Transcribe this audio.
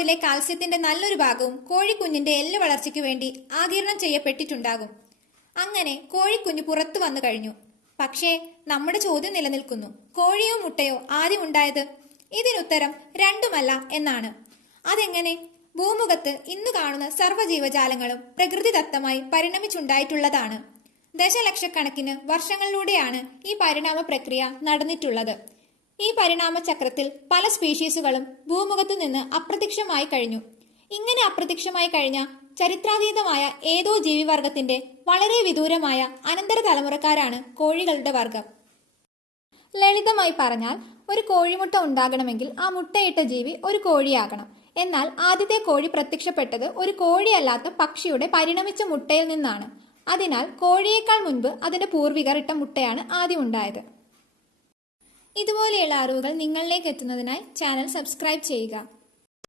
കോഴിക്കോടിലെ കാൽസ്യത്തിന്റെ നല്ലൊരു ഭാഗവും കോഴിക്കുഞ്ഞിന്റെ എല്ല് വളർച്ചയ്ക്ക് വേണ്ടി ആഗിരണം ചെയ്യപ്പെട്ടിട്ടുണ്ടാകും. അങ്ങനെ കോഴിക്കുഞ്ഞ് പുറത്തു വന്നു കഴിഞ്ഞു. പക്ഷേ നമ്മുടെ ചോദ്യം നിലനിൽക്കുന്നു, കോഴിയോ മുട്ടയോ ആദ്യം ഉണ്ടായത്? ഇതിനുത്തരം രണ്ടുമല്ല എന്നാണ്. അതെങ്ങനെ? ഭൂമുഖത്ത് ഇന്നു കാണുന്ന സർവ്വജീവജാലങ്ങളും പ്രകൃതിദത്തമായി പരിണമിച്ചുണ്ടായിട്ടുള്ളതാണ്. ദശലക്ഷക്കണക്കിന് വർഷങ്ങളിലൂടെയാണ് ഈ പരിണാമ പ്രക്രിയ നടന്നിട്ടുള്ളത്. ഈ പരിണാമ ചക്രത്തിൽ പല സ്പീഷീസുകളും ഭൂമുഖത്തു നിന്ന് അപ്രത്യക്ഷമായി കഴിഞ്ഞു. ഇങ്ങനെ അപ്രത്യക്ഷമായി കഴിഞ്ഞ ചരിത്രാതീതമായ ഏതോ ജീവിവർഗത്തിന്റെ വളരെ വിദൂരമായ അനന്തര തലമുറക്കാരാണ് കോഴികളുടെ വർഗം. ലളിതമായി പറഞ്ഞാൽ, ഒരു കോഴിമുട്ട ഉണ്ടാകണമെങ്കിൽ ആ മുട്ടയിട്ട ജീവി ഒരു കോഴിയാകണം. എന്നാൽ ആദ്യത്തെ കോഴി പ്രത്യക്ഷപ്പെട്ടത് ഒരു കോഴിയല്ലാത്ത പക്ഷിയുടെ പരിണമിച്ച മുട്ടയിൽ നിന്നാണ്. അതിനാൽ കോഴിയേക്കാൾ മുൻപ് അതിന്റെ പൂർവികർ ഇട്ട മുട്ടയാണ് ആദ്യം ഉണ്ടായത്. ഇതുപോലെയുള്ള അറിവുകൾ നിങ്ങളിലേക്ക് എത്തുന്നതിനായി ചാനൽ സബ്സ്ക്രൈബ് ചെയ്യുക.